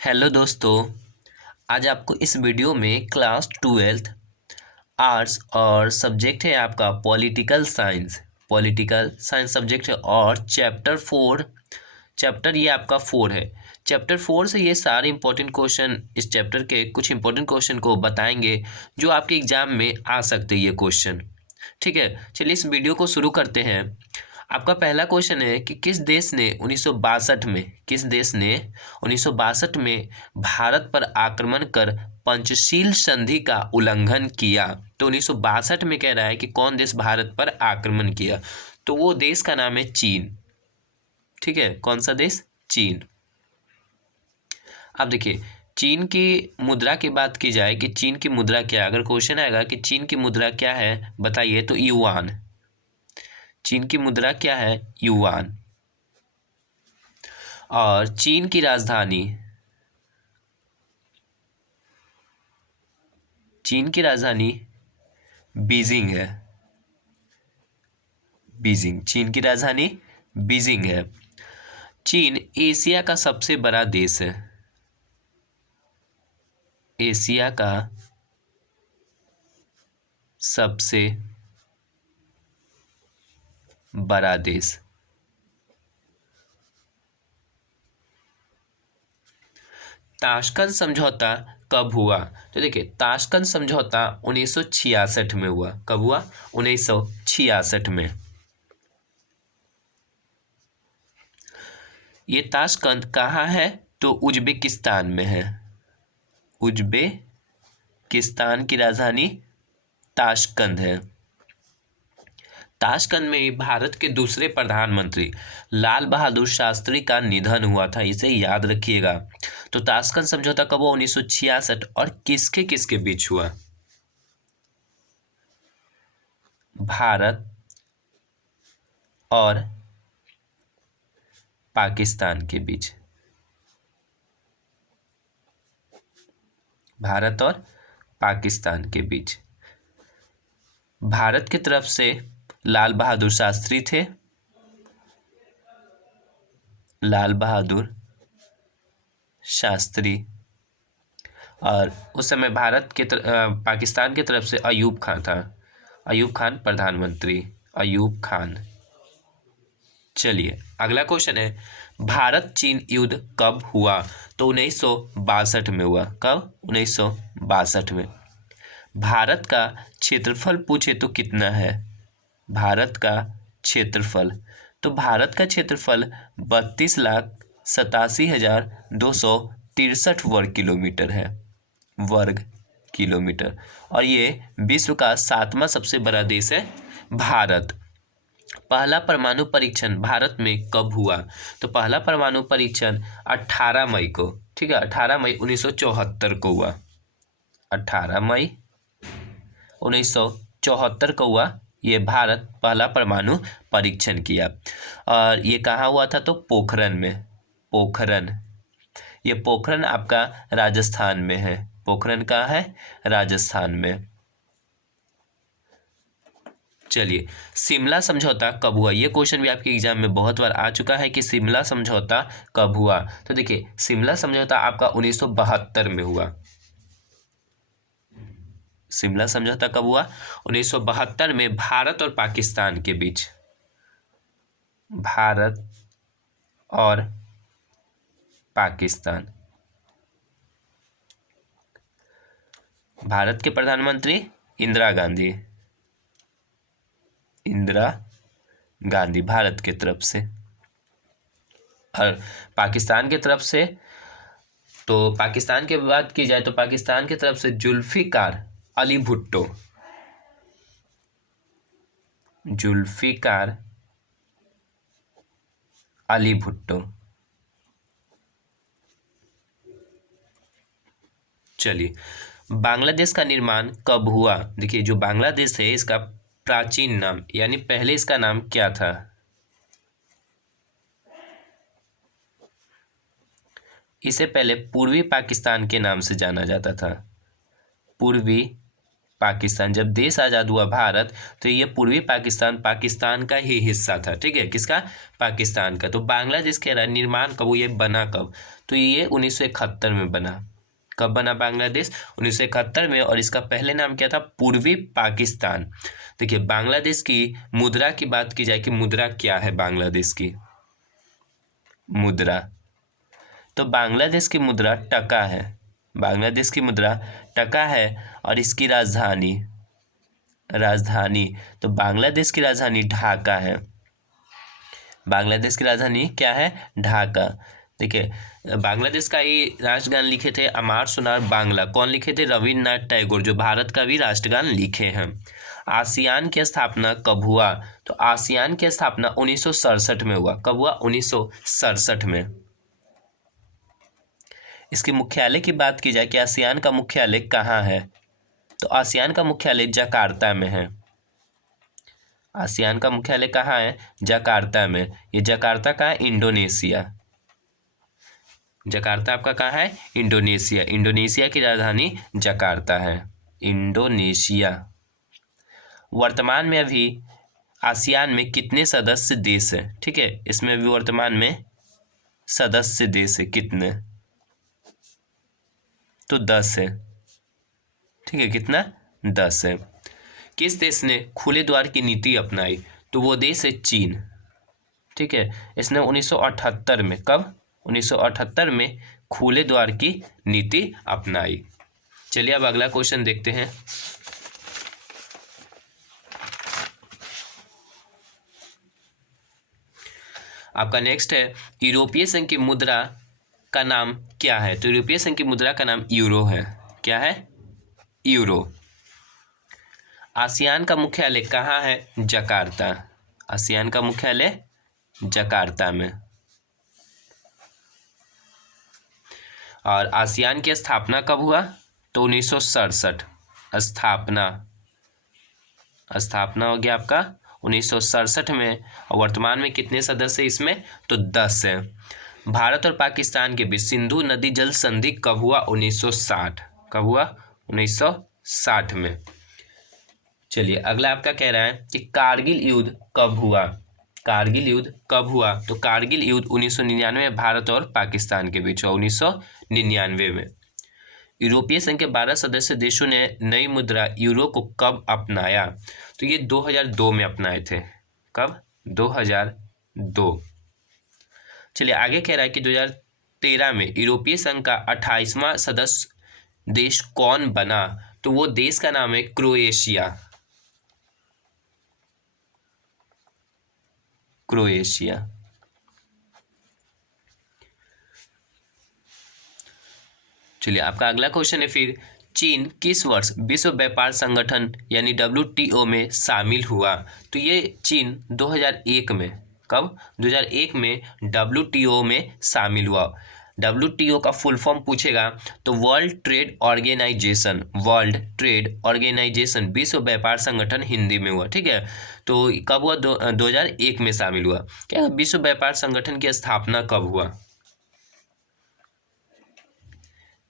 Hello दोस्तों। आज आपको इस वीडियो में क्लास ट्वेल्थ आर्ट्स और सब्जेक्ट है आपका पॉलिटिकल साइंस सब्जेक्ट है और चैप्टर ये आपका 4 है। चैप्टर 4 से ये सारे इंपॉर्टेंट क्वेश्चन, इस चैप्टर के कुछ इंपॉर्टेंट क्वेश्चन को बताएंगे जो आपके एग्जाम में आ सकते हैं ये क्वेश्चन। ठीक है, चलिए इस वीडियो को शुरू करते हैं। आपका पहला क्वेश्चन है कि किस देश ने 1962 में भारत पर आक्रमण कर पंचशील संधि का उल्लंघन किया। तो 1962 में कह रहा है कि कौन देश भारत पर आक्रमण किया, तो वो देश का नाम है चीन। ठीक है, कौन सा देश? चीन। अब देखिए, चीन की मुद्रा की बात की जाए कि चीन की मुद्रा क्या है, अगर क्वेश्चन आएगा कि चीन की मुद्रा क्या है बताइए, तो युआन। चीन की मुद्रा क्या है? युआन। और चीन की राजधानी बीजिंग है। चीन की राजधानी बीजिंग है। चीन एशिया का सबसे बड़ा देश है। एशिया का सबसे बड़ा देश। ताशकंद समझौता कब हुआ? तो देखिए, ताशकंद समझौता 1966 में हुआ। कब हुआ? 1966 में। ये ताशकंद कहाँ है? तो उज्बेकिस्तान में है। उज्बेकिस्तान की राजधानी ताशकंद है। ताशकंद में ही भारत के दूसरे प्रधानमंत्री लाल बहादुर शास्त्री का निधन हुआ था, इसे याद रखिएगा। तो ताशकंद समझौता कब हुआ? 1966। और किसके किसके बीच हुआ? भारत और पाकिस्तान के बीच। भारत और पाकिस्तान के बीच। भारत की तरफ से लाल बहादुर शास्त्री थे। लाल बहादुर शास्त्री। और उस समय पाकिस्तान की तरफ से अयूब खान था। अयूब खान प्रधानमंत्री। अयूब खान। चलिए अगला क्वेश्चन है, भारत चीन युद्ध कब हुआ? तो 1962 में हुआ। कब? 1962 में। भारत का क्षेत्रफल पूछे तो कितना है? भारत का क्षेत्रफल, तो भारत का क्षेत्रफल 32,87,263 वर्ग किलोमीटर है। वर्ग किलोमीटर। और ये विश्व का 7वां सबसे बड़ा देश है भारत। पहला परमाणु परीक्षण भारत में कब हुआ? तो पहला परमाणु परीक्षण 18 मई को, ठीक है, 18 मई 1974 को हुआ। 18 मई 1974 को हुआ। ये भारत पहला परमाणु परीक्षण किया। और ये कहाँ हुआ था? तो पोखरण में। पोखरण। ये पोखरण आपका राजस्थान में है। पोखरण कहाँ है? राजस्थान में। चलिए, शिमला समझौता कब हुआ? ये क्वेश्चन भी आपके एग्जाम में बहुत बार आ चुका है कि शिमला समझौता कब हुआ। तो देखिए, शिमला समझौता आपका 1972 में हुआ। शिमला समझौता कब हुआ? 1972 में, भारत और पाकिस्तान के बीच। भारत और पाकिस्तान। भारत के प्रधानमंत्री इंदिरा गांधी। इंदिरा गांधी भारत के तरफ से। और पाकिस्तान की तरफ से, तो पाकिस्तान की बात की जाए तो पाकिस्तान की तरफ से जुल्फिकार अली भुट्टो। जुल्फिकार अली भुट्टो। चलिए, बांग्लादेश का निर्माण कब हुआ? देखिए, जो बांग्लादेश है इसका प्राचीन नाम, यानी पहले इसका नाम क्या था? इसे पहले पूर्वी पाकिस्तान के नाम से जाना जाता था। पूर्वी पाकिस्तान। जब देश आज़ाद हुआ भारत, तो ये पूर्वी पाकिस्तान का ही हिस्सा था। ठीक है, किसका? पाकिस्तान का। तो बांग्लादेश कह रहा है निर्माण कब, ये बना कब? तो ये 1971 में बना। कब बना बांग्लादेश? 1971 में। और इसका पहले नाम क्या था? पूर्वी पाकिस्तान। देखिए, बांग्लादेश की मुद्रा की बात की जाए कि मुद्रा क्या है बांग्लादेश की मुद्रा, तो बांग्लादेश की मुद्रा टका है। बांग्लादेश की मुद्रा टका है। और इसकी राजधानी तो बांग्लादेश की राजधानी ढाका है। बांग्लादेश की राजधानी क्या है? ढाका। देखिए, बांग्लादेश का ये राष्ट्रगान लिखे थे अमार सुनार बांग्ला। कौन लिखे थे? रविन्द्रनाथ टैगोर, जो भारत का भी राष्ट्रगान लिखे हैं। आसियान की स्थापना कब हुआ? तो आसियान की स्थापना 1967 में हुआ। कब हुआ? 1967 में। इसके मुख्यालय की बात की जाए कि आसियान का मुख्यालय कहाँ है, तो आसियान का मुख्यालय जकार्ता में है। आसियान का मुख्यालय कहाँ है? जकार्ता में। ये जकार्ता कहाँ है? इंडोनेशिया। जकार्ता आपका कहाँ है? इंडोनेशिया। इंडोनेशिया की राजधानी जकार्ता है। इंडोनेशिया। वर्तमान में अभी आसियान में कितने सदस्य देश है? ठीक है, इसमें अभी वर्तमान में सदस्य देश है कितने? तो 10 है। ठीक है, कितना? 10 है। किस देश ने खुले द्वार की नीति अपनाई? तो वो देश है चीन। ठीक है, इसने 1978 में, कब? 1978 में खुले द्वार की नीति अपनाई। चलिए अब अगला क्वेश्चन देखते हैं। आपका नेक्स्ट है, यूरोपीय संघ की मुद्रा का नाम क्या है? तो यूरोपीय संघ की मुद्रा का नाम यूरो है। क्या है? यूरो। आसियान का मुख्यालय कहाँ है? जकार्ता। आसियान का मुख्यालय जकार्ता में। और आसियान की स्थापना कब हुआ? तो 1967। स्थापना हो गया आपका 1967 में। और वर्तमान में कितने सदस्य इसमें? तो 10 है। भारत और पाकिस्तान के बीच सिंधु नदी जल संधि कब हुआ? 1960। कब हुआ? 1960 में। चलिए अगला आपका कह रहा है कि कारगिल युद्ध कब हुआ? कारगिल युद्ध कब हुआ? तो कारगिल युद्ध 1999 में भारत और पाकिस्तान के बीच हुआ। 1999 में। यूरोपीय संघ के 12 सदस्य देशों ने नई मुद्रा यूरो को कब अपनाया? तो ये 2002 में अपनाए थे। कब? 2002। चलिए आगे कह रहा है कि 2013 में यूरोपीय संघ का 28वां सदस्य देश कौन बना? तो वो देश का नाम है क्रोएशिया। क्रोएशिया। चलिए आपका अगला क्वेश्चन है फिर, चीन किस वर्ष विश्व व्यापार संगठन यानी WTO में शामिल हुआ? तो ये चीन 2001 में, कब? 2001 में WTO में शामिल हुआ। WTO का फुल फॉर्म पूछेगा तो world trade organisation. World trade organisation, विश्व व्यापार संगठन हिंदी में हुआ। ठीक है, तो कब हुआ? 2001 में शामिल हुआ। क्या विश्व व्यापार संगठन की स्थापना कब हुआ?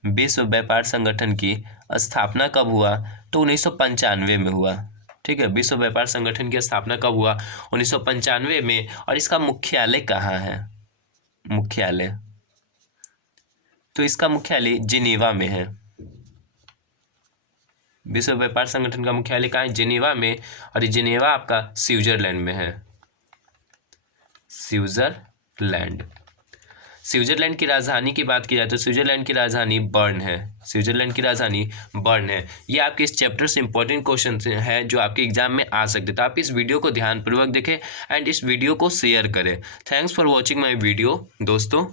विश्व व्यापार संगठन की स्थापना कब हुआ? तो 1995 में हुआ। ठीक है, विश्व व्यापार संगठन की स्थापना कब हुआ? 1995 में। और इसका मुख्यालय कहाँ है? मुख्यालय तो इसका मुख्यालय जिनेवा में है। विश्व व्यापार संगठन का मुख्यालय कहाँ है? जिनेवा में। और जिनेवा आपका स्विट्जरलैंड में है। स्विट्जरलैंड। स्विट्जरलैंड की राजधानी की बात की जाए तो स्विट्जरलैंड की राजधानी बर्न है। स्विट्जरलैंड की राजधानी बर्न है। ये आपके इस चैप्टर से इंपॉर्टेंट क्वेश्चन है जो आपके एग्जाम में आ सकते, तो आप इस वीडियो को ध्यानपूर्वक देखें एंड इस वीडियो को शेयर करें। Thanks for watching my video दोस्तों।